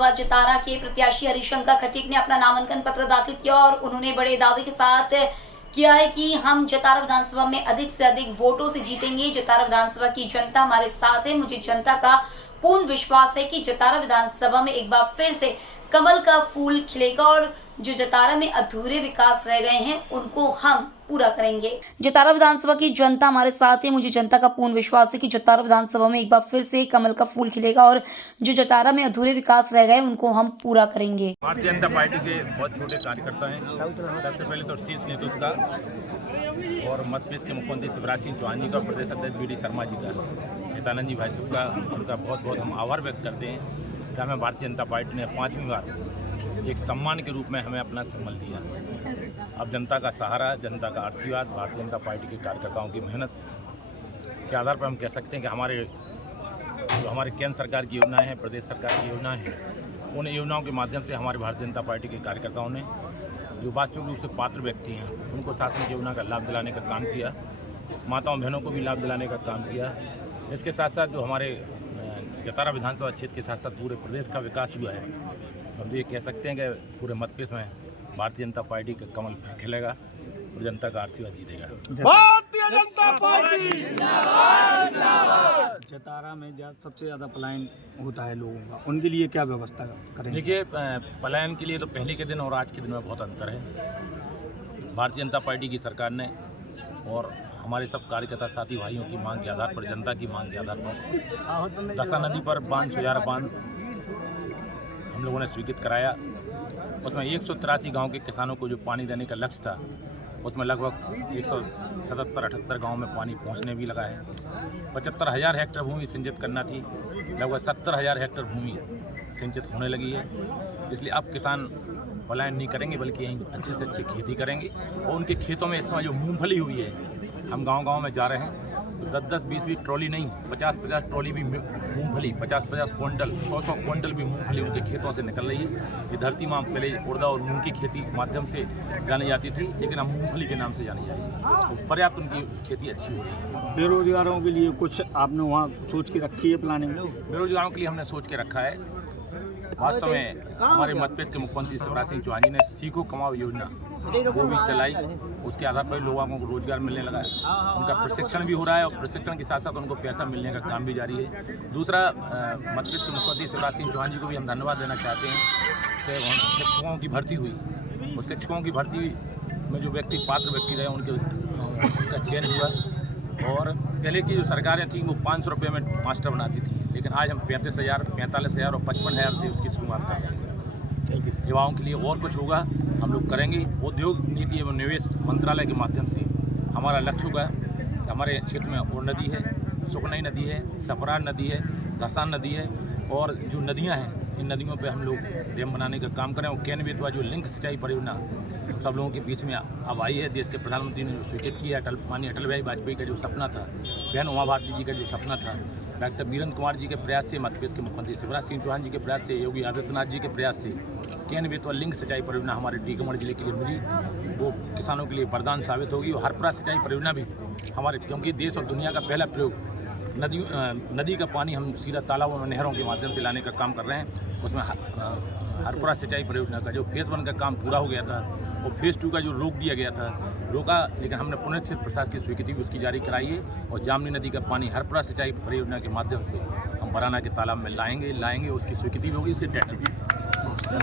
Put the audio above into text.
विधानसभा जतारा के प्रत्याशी हरिशंकर खटीक ने अपना नामांकन पत्र दाखिल किया और उन्होंने बड़े दावे के साथ किया है कि हम जतारा विधानसभा में अधिक से अधिक वोटों से जीतेंगे। जतारा विधानसभा की जनता हमारे साथ है। मुझे जनता का पूर्ण विश्वास है कि जतारा विधानसभा में एक बार फिर से कमल का फूल खिलेगा और जो जतारा में अधूरे विकास रह गए हैं उनको हम पूरा करेंगे। जतारा विधानसभा की जनता हमारे साथ है। मुझे जनता का पूर्ण विश्वास है कि जतारा विधानसभा में एक बार फिर से कमल का फूल खिलेगा और जो जतारा में अधूरे विकास रह गए उनको हम पूरा करेंगे। भारतीय जनता पार्टी के बहुत छोटे कार्यकर्ता हैं। सबसे पहले तो शीर्ष नेतृत्व का और मध्य प्रदेश के मुख्यमंत्री शिवराज सिंह चौहान जी का, प्रदेश अध्यक्ष बी डी शर्मा जी का, नित्यानंद जी भाई साहब का, उनका बहुत बहुत हम आभार व्यक्त करते हैं कि हमें भारतीय जनता पार्टी ने 5वीं बार एक सम्मान के रूप में हमें अपना सम्मान दिया। अब जनता का सहारा, जनता का आशीर्वाद, भारतीय जनता पार्टी के कार्यकर्ताओं की मेहनत के आधार पर हम कह सकते हैं कि हमारे केंद्र सरकार की योजनाएं हैं, प्रदेश सरकार की योजनाएं हैं, उन योजनाओं के माध्यम से हमारे भारतीय जनता पार्टी के कार्यकर्ताओं ने जो वास्तविक रूप से पात्र व्यक्ति हैं उनको शासन योजना का लाभ दिलाने का काम किया, माताओं बहनों को भी लाभ दिलाने का काम किया। इसके साथ साथ जो हमारे जतारा विधानसभा क्षेत्र के साथ साथ पूरे प्रदेश का विकास हुआ है। हम ये कह सकते हैं कि पूरे मध्य प्रदेश में भारतीय जनता पार्टी का कमल खिलेगा और जनता का आशीर्वाद जीतेगा। भारतीय जनता पार्टी जतारा में सबसे ज़्यादा पलायन होता है लोगों का, उनके लिए क्या व्यवस्था करेंगे? देखिए, पलायन के लिए तो पहले के दिन और आज के दिन में बहुत अंतर है। भारतीय जनता पार्टी की सरकार ने और हमारे सब कार्यकर्ता साथी भाइयों की मांग के आधार पर, जनता की मांग के आधार पर दसा नदी पर बांध, सुजारा बांध हम लोगों ने स्वीकृत कराया। उसमें 183 गांव के किसानों को जो पानी देने का लक्ष्य था, उसमें लगभग 177-78 गांव में पानी पहुंचने भी लगा है। 75,000 हेक्टेयर भूमि सिंचित करना थी, लगभग 70,000 हेक्टेयर भूमि सिंचित होने लगी है। इसलिए अब किसान पलायन नहीं करेंगे बल्कि यहीं अच्छे से अच्छी खेती करेंगे। और उनके खेतों में इस समय जो मूंगफली हुई है, हम गांव-गांव में जा रहे हैं, 10-10, 20-20 ट्रॉली नहीं, 50-50 ट्रॉली भी मूंगफली, 50-50 क्विंटल, 100-100 क्विंटल भी मूंगफली उनके खेतों से निकल रही है। ये धरती माँ पहले उड़दा और मूंग की खेती के माध्यम से जानी जाती थी, लेकिन अब मूंगफली के नाम से जानी जाएगी। तो पर्याप्त उनकी खेती अच्छी हो रही है। बेरोजगारों के लिए कुछ आपने वहाँ सोच के रखी है प्लानिंग? बेरोजगारों के लिए हमने सोच के रखा है। वास्तव में हमारे मध्य प्रदेश के मुख्यमंत्री शिवराज सिंह चौहान जी ने सीखो कमाओ योजना वो भी चलाई। उसके आधार पर लोगों को रोजगार मिलने लगा है। उनका प्रशिक्षण भी हो रहा है और प्रशिक्षण के साथ साथ उनको पैसा मिलने का काम भी जारी है। दूसरा, मध्य प्रदेश के मुख्यमंत्री शिवराज सिंह चौहान जी को भी हम धन्यवाद देना चाहते हैं कि शिक्षकों की भर्ती हुई और शिक्षकों की भर्ती में जो व्यक्ति पात्र व्यक्ति रहे उनका चयन हुआ। और पहले की जो सरकारें थीं वो 500 रुपये में मास्टर बनाती थी, लेकिन आज हम 35,000, 45,000 और 55,000 से उसकी शुरुआत कर रहे हैं। युवाओं के लिए और कुछ होगा हम लोग करेंगे। उद्योग नीति एवं निवेश मंत्रालय के माध्यम से हमारा लक्ष्य होगा कि हमारे क्षेत्र में और नदी है, सुकनई नदी है, सफरार नदी है, धसान नदी है और जो नदियाँ हैं इन नदियों पे हम लोग डैम बनाने का काम करें। और केन बेतवा जो लिंक सिंचाई परियोजना सब लोगों के बीच में अब आई है, देश के प्रधानमंत्री ने स्वीकृत किया। माननीय अटल बिहारी वाजपेयी का जो सपना था, बहन उमा भारती जी का जो सपना था, डॉक्टर वीरेंद्र कुमार जी के प्रयास से, मध्य प्रदेश के मुख्यमंत्री शिवराज सिंह चौहान जी के प्रयास से, योगी आदित्यनाथ जी के प्रयास से केन बेतवा लिंक सिंचाई परियोजना हमारे टीकमगढ़ जिले के लिए मिली। वो किसानों के लिए वरदान साबित होगी। और हरपुरा सिंचाई परियोजना भी हमारे, क्योंकि देश और दुनिया का पहला प्रयोग नदी का पानी हम सीधा तालाबों में, नहरों के माध्यम से लाने का काम कर रहे हैं। उसमें हरपुरा सिंचाई परियोजना का जो फेज़ 1 का काम पूरा हो गया था और फेज़ 2 का जो रोक दिया गया था, रोका, लेकिन हमने पुनः प्रशासन की स्वीकृति भी उसकी जारी कराई है। और जामनी नदी का पानी हरपुरा सिंचाई परियोजना के माध्यम से हम बराना के तालाब में लाएंगे, उसकी स्वीकृति भी होगी, इसके टेंडर भी।